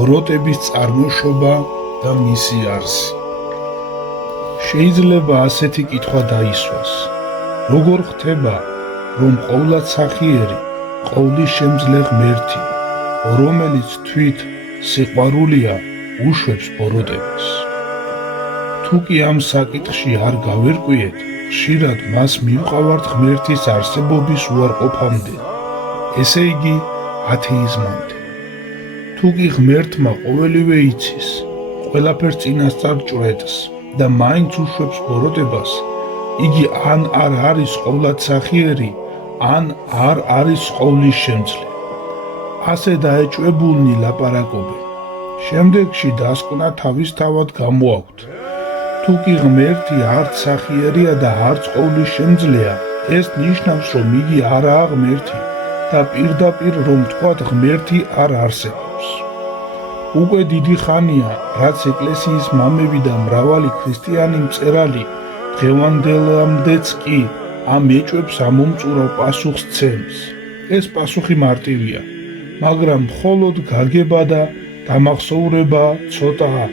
ბოროტების წარმოშობა და მისი არსი. შეიძლება ასეთი კითხვა დაისვას: როგორ ხდება, რომ ყოვლადსახიერი, ყოვლის შემძლე ღმერთი, რომელიც თვით სიყვარულია, უშვებს ბოროტებას? თუ კი ამ საკითხში არ გავერკვიეთ, ხშირად მას მივყავართ ღმერთის არსებობის უარყოფამდე, ესე იგი ათეიზმამდე. თუ კი ღმერთმა ყოველივე იცის, ყველაფერს წინასწარ ჭრედს და მაინც უშვებს ბოროტებას, იგი ან არ არის ყოვლადსახიერი, ან არ არის ყოვლის შემძლე. ასე დაეჭვებულნი ლაპარაკობენ. შემდეგში დასკვნა თავისთავად გამოაქვთ. თუ კი ღმერთი არც სახიერია და არც ყოვლის შემძლეა, ეს ნიშნავს, რომ იგი არაა ღმერთი და პირდაპირ რომ თქვათ ღმერთი არ არსებობს. უკვე დიდი ხანია, რაც ეკლესიის მამები და მრავალი ქრისტიანი მწერალი დღევანდელამდეც კი ამ ეჭვებს ამომწურავ პასუხს ცემს. ეს პასუხი მარტივია, მაგრამ მხოლოდ გაგება და დამახსოვრება ცოტაა,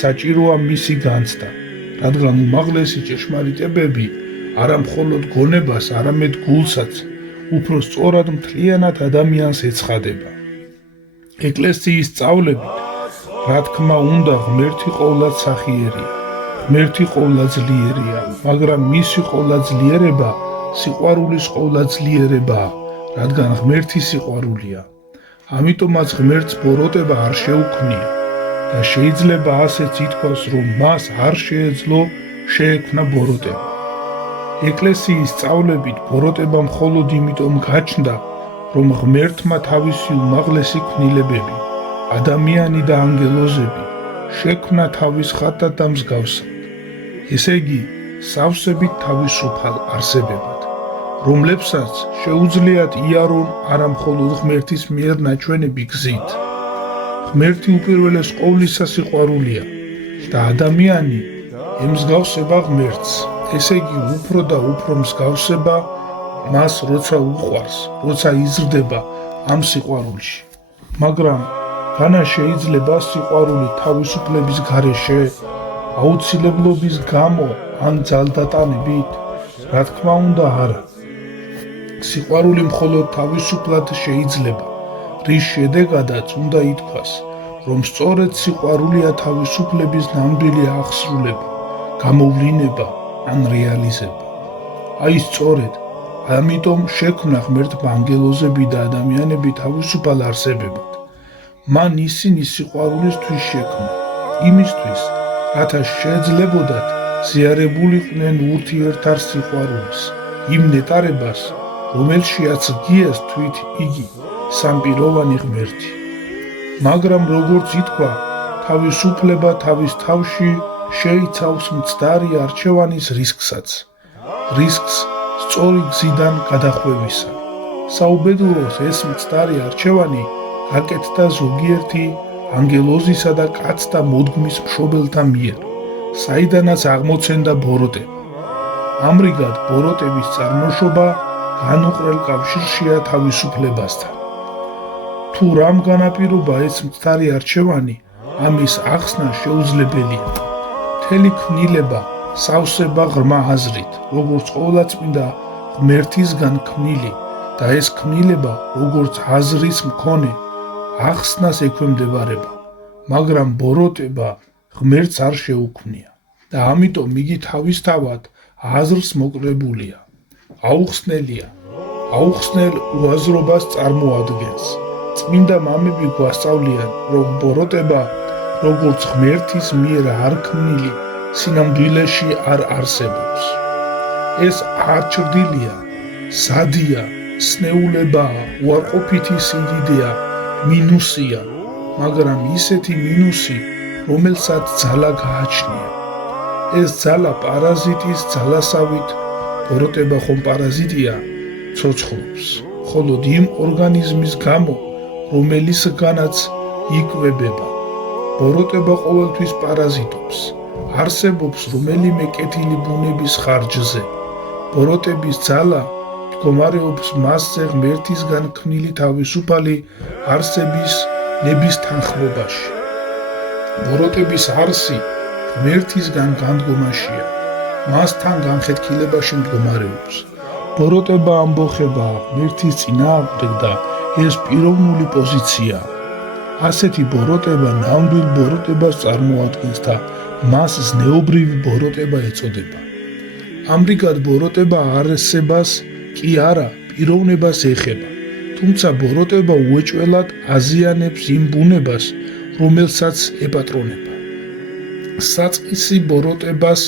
საჭიროა მისი განცდა, რადგან უმაღლესი ჭეშმარიტებები არა მხოლოდ გონებას, არამედ გულსაც, უფრო სწორად მთლიანად ადამიანს ეცხადება. ეკლესიის სწავლებით, რა თქმა უნდა, ღმერთი ყოვლადსახიერია, ღმერთი ყოვლადძლიერია, მაგრამ მისი ყოვლადძლიერება სიყვარულის ყოვლადძლიერებაა, რადგან ღმერთი სიყვარულია. ამიტომაც ღმერთს ბოროტება არ შეუქმნია და შეიძლება ასეც ითქვას, რომ მას არ შეეძლო შეექმნა ბოროტება. ეკლესიის სწავლებით ბოროტება მხოლოდ იმიტომ გაჩნდა, რომ ღმერთმა თავისი უმაღლესი ქმნილებები, ადამიანი და ანგელოზები, შექმნა თავის ხატად და მსგავსად, ესე იგი სავსებით თავისუფალ არსებებად, რომლებსაც შეუძლიათ იარონ არა მხოლოდ ღმერთის მიერ ნაჩვენები გზით. ღმერთი უპირველეს ყოვლისა სიყვარულია და ადამიანი ემსგავსება ღმერთს, ესე იგი უფრო და უფრო მსგავსება მას, როცა უყვარს, როცა იზრდება ამ სიყვარულში. მაგრამ განა შეიძლება სიყვარული თავისუფლების გარეშე, აუცილებლობის გამო ან ძალდატანებით? რა თქმა უნდა, არა. სიყვარული მხოლოდ თავისუფლად შეიძლება, რის შედეგადაც უნდა ითქვას, რომ სწორედ სიყვარულია თავისუფლების ნამდვილი აღსრულება, გამოვლინება ან რეალიზება. აი სწორედ ამიტომ შექმნა ღმერთმა ანგელოზები და ადამიანები თავისუფალ არსებებად. მან ისინი სიყვარულისთვის შექმნა, იმისთვის, რათა შეეძლებოდათ ზიარებულიყვნენ ურთიერთარ სიყვარულს, იმ ნეტარებას, რომელშიაც გიას თვით იგი, სამპიროვანი ღმერთი. მაგრამ როგორც ითქვა, თავისუფლება თავის თავში შეიცავს მცდარი არჩევანის რისკსაც, რისკს სწორი გზიდან გადახვევისა. საუბედუროს ეს მცდარი არჩევანი გაკეთდა ზოგიერთი ანგელოზისა და კაცთა მოდგმის მშობელთა მიერ, საიდანაც აღმოცენდა ბოროტება. ამრიგად ბოროტების წარმოშობა განუყრელ კავშირშია თავისუფლებასთან. თუ რამ განაპირობა ეს მცდარი არჩევანი, ამის ახსნა შეუძლებელია. მთელი ქმნილება სავსება ღრმა აზრით, როგორც ყოვლადწმინდა ღმერთისგან ქმნილი და ეს ქმნილება, როგორც აზრის მქონე, ახსნას ექვემდებარება, მაგრამ ბოროტება ღმერთს არ შეუქმნია და ამიტომ იგი თავისთავად აზრს მოკრებულია, აუხსნელია, აუხსნელ უაზრობას წარმოადგენს. წმინდა მამები გვასწავლიან, რომ ბოროტება, როგორც ღმერთის მიერ არ ქმნილი, სინამდვილეში არ არსებობს. ეს არჩრდილია, სადია, სნეულებაა, უარყოფითი სიდიდეა, მინუსია, მაგრამ ისეთი მინუსი, რომელსაც ძალა გააჩნია. ეს ძალა პარაზიტის ძალასავით, ბოროტება ხომ პარაზიტია, ცოცხლობს, ხოლო იმ ორგანიზმის გამო, რომელისგანაც იკვებება. ბოროტება ყოველთვის პარაზიტობს, არსებობს რომელიმე კეთილი ბუნების ხარჯზე. ბოროტების ძალა მდგომარეობს მასზე ღმერთისგან ქმნილი თავისუფალი არსების ნების თანხმობაში. ბოროტების არსი ღმერთისგან განდგომაშია, მასთან განხეთქილებაში მდგომარეობს. ბოროტება ამბოხებაა ღმერთის წინააღმდეგ და ეს პიროვნული პოზიციაა. ასეთი ბოროტება ნამდვილ ბოროტებას წარმოადგენს და მას ზნეობრივი ბოროტება ეწოდება. ამრიგად ბოროტება არსებას კი არა პიროვნებას ეხება, თუმცა ბოროტება უეჭველად აზიანებს იმ ბუნებას, რომელსაც ეპატრონება. საწყისი ბოროტებას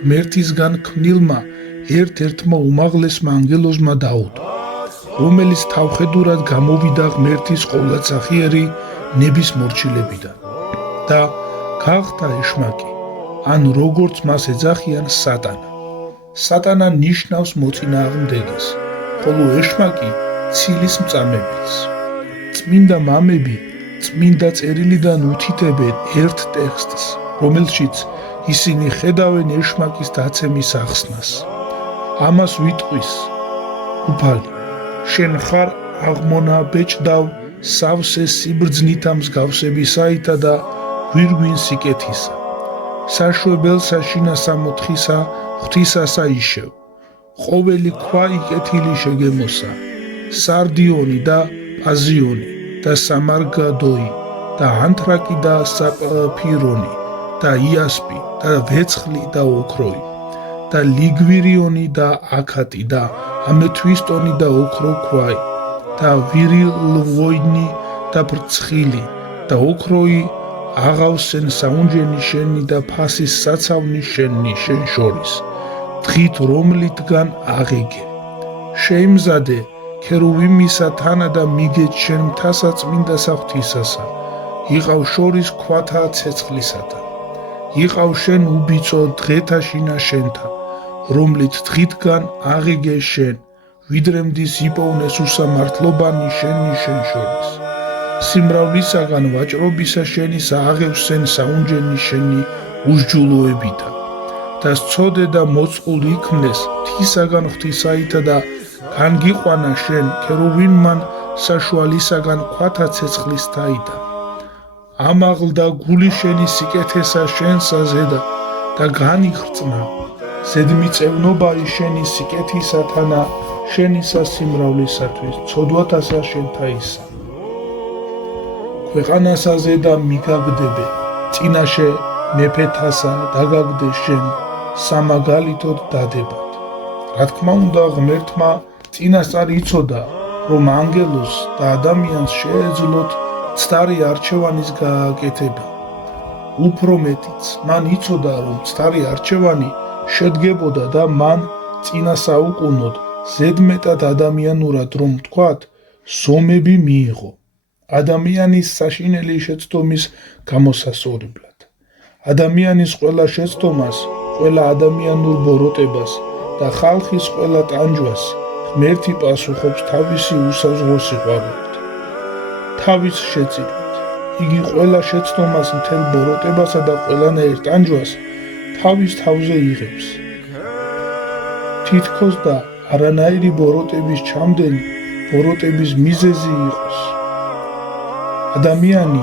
ღმერთისგან ქმნილმა ერთ-ერთმა უმაღლესმა ანგელოზმა დაუდო, რომელიც თავხედურად გამოვიდა ღმერთის ყოვლადსახიერი ნების მორჩილებიდან და გახდა ეშმაკი, ან როგორც მას ეძახიან სატანა. სატანა ნიშნავს მოწინააღმდეგეს, ხოლო ეშმაკი ცილის მწამებელს. წმინდა მამები წმინდა წერილიდან უთითებენ ერთ ტექსტს, რომელშიც ისინი ხედავენ ეშმაკის დაცემის ახსნას. ამას ვიტყვის, უფალი, შენ ხარ აღმონა ბეჭდავ სავსე სიბრძნითა მსგავსებისაითა და გვირგვინ სიკეთისა. საშვებელსა შინასა მოთხისა, ღვთისასა იშევ. ყოველი ქვა იკეთილი შეგემოსა, სარდიონი და პაზიონი და სამარგადოი და ანთრაკი და საფირონი და იასპი და ვეცხლი და ოქროი და ლიგვირიონი და აკატი და ამეთვისტონი და ოქრო ქვაი და ვირილვოინი და ბრცხილი და ოქროი აღავსენ საუნჯენი შენი და ფასის საცავი შენი შენ შორის, დღით რომლითგან აღეგე. შეიმზადე ქერუვიმისა თანა და მიგეთ შენ მთასა წმინდა საღვთისასა, იყავ შორის ქვათა ცეცხლისათა. იყავ შენ უბიცო დღეთა შინა შენთა, რომლით დღითგან აღეგე შენ, ვიდრე მდის იპოვნეს უსამართლობანი შენი შენ შორის. სიმრავლისაგან ვაჭრობისა შენისა აღევსენ საუნჯენი შენი უსჯულოებითა და სწოდე და მოწყულ იქმნეს მთისაგან ღვთისაითა და განგიყვანა შენ ქერუვიმან საშუალისაგან ქვათა ცეცხლისთაითა. ამაღლდა გული შენი სიკეთესა შენსა ზედა და განიხრწნა ზედმიწევნობა შენი სიკეთისათანა შენისა სიმრავლისათვის ცოდვათასა შენთაისა. ქვეყანასა ზედა მიგაგდებე, წინაშე მეფეთასა დაგაგდე შენ, სამაგალითოდ დადებად. რა თქმა უნდა ღმერთმა წინასწარ იცოდა, რომ ანგელოზს და ადამიანს შეეძლოთ ცდარი არჩევანის გააკეთება. უფრო მეტიც, მან იცოდა, რომ ცდარი არჩევანი შედგებოდა და მან წინასაუკუნოდ ზედმეტად ადამიანურად რომ ვთქვათ, ზომები მიიღო. ადამიანის საშინელი შეცდომის გამოსასწორებლად. ადამიანის ყველა შეცდომას, ყველა ადამიანურ ბოროტებას და ხალხის ყველა ტანჯვას ღმერთი პასუხობს თავისი უსაზღრო სიყვარულით. თავის შეწირვით. იგი ყველა შეცდომას, მთელ ბოროტებასა და ყველანაირ ტანჯვას თავის თავზე იღებს. თითქოს და არანაირი ბოროტების ჩამდენი ბოროტების მიზეზი იყოს. ადამიანი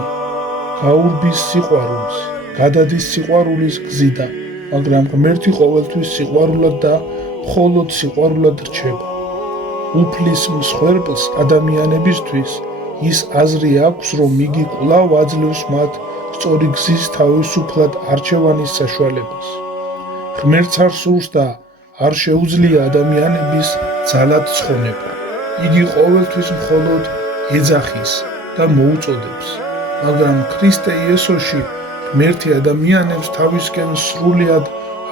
გაურბის სიყვარულს, გადადის სიყვარულის გზიდან, მაგრამ ღმერთი ყოველთვის სიყვარულად და მხოლოდ სიყვარულად რჩება. უფლის მსხვერპლს ადამიანებისთვის ის აზრი აქვს, რომ იგი კვლავ აძლევს მათ სწორი გზის თავისუფლად არჩევანის საშუალებას. ღმერთს არ სურს და არ შეუძლია ადამიანების ძალად ცხონება. იგი ყოველთვის მხოლოდ ეძახის და მოუწოდებს, მაგრამ ქრისტე იესოში ღმერთი ადამიანებს თავისკენ სრულიად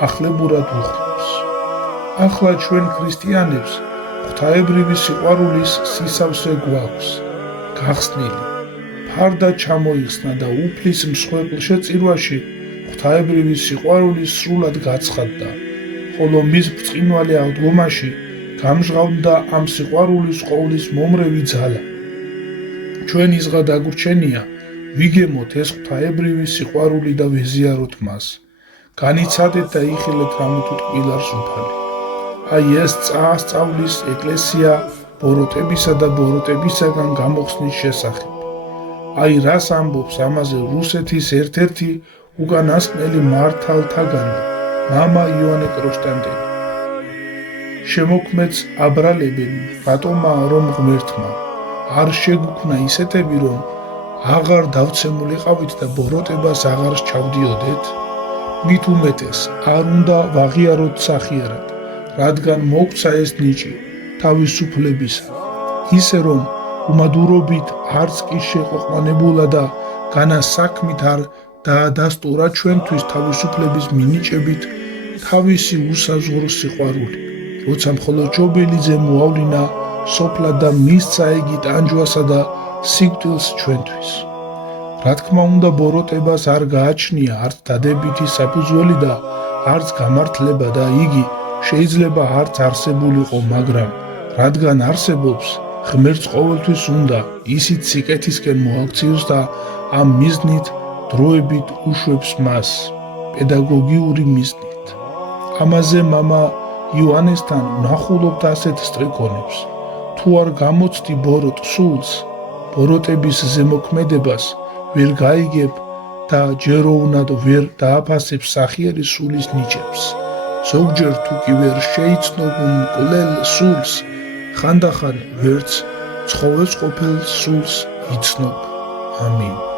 ახლებურად უხდებს. ახლა ჩვენ ქრისტიანებს ღვთაებრივი სიყვარულის სისავსე გვაქვს გახსნილი. ფარდა ჩამოიხსნა და უფლის მსხვერპლ შეწირვაში ღვთაებრივი სიყვარული სრულად გაცხადდა, ხოლო მის ბრწყინვალე აღდგომაში გამჟღავნდა ამ სიყვარულის ყოვლის მომრევი ძალა. ჩვენ იზღა დაგვრჩენია, ვიგემოთ ეს ღვთაებრივი სიყვარული და ვეზიაროთ მას. განიცადეთ და იხილეთ რამე თუ ტკბილარს უფალი. აი ეს წაასწავლის ეკლესია ბოროტებისა და ბოროტებისაგან გამოხსნის შესახებ. აი რას ამბობს ამაზე რუსეთის ერთ-ერთი უკანასკნელი მართალთაგანი მამა იოანე კრონშტადტინი. შემოქმედს აბრალებენ, რატომაა რომ ღმერთმა არ შეგუქმნა ისეთები, რომ აღარ დავცემულიყავით და ბოროტებას აღარ ჩავდიოდეთ? მით უმეტეს არ უნდა ვაღიაროთ სახიარად, რადგან მოგცა ეს ნიჭი თავისუფლებისა, ისე რომ უმადურობით არც კი შეყვაყმანებულა და განასაქმით არ დაადასტურა ჩვენთვის თავისუფლების მინიჭებით თავისი უსაზღვრო სიყვარული, როცა მხოლოდ ჯობელიძე მოავლინა სოფლად და მისცა იგი ტანჯვასა და სიკვდილს ჩვენთვის. რა თქმა უნდა, ბოროტებას არ გააჩნია არც დადებითი საფუძველი და არც გამართლება და იგი შეიძლება არც არსებულიყო, მაგრამ რადგან არსებობს, ღმერთს ყოველთვის უნდა ისიც სიკეთისკენ მოაქციოს და ამ მიზნით დროებით უშვებს მას პედაგოგიური მიზნით. ამაზე მამა იოანესთან ვნახულობთ ასეთ სტრიქონებს. თუ არ გამოცდი ბოროტ სულს, ბოროტების ზემოქმედებას ვერ გაიგებ და ჯეროვნად ვერ დააფასებ სახიერი სულის ნიჭებს. ზოგჯერ თუ კი ვერ შეიცნობ მკვლელ სულს, ხანდახან ვერც ცხოველსყოფელ სულს იცნობ. ამინ.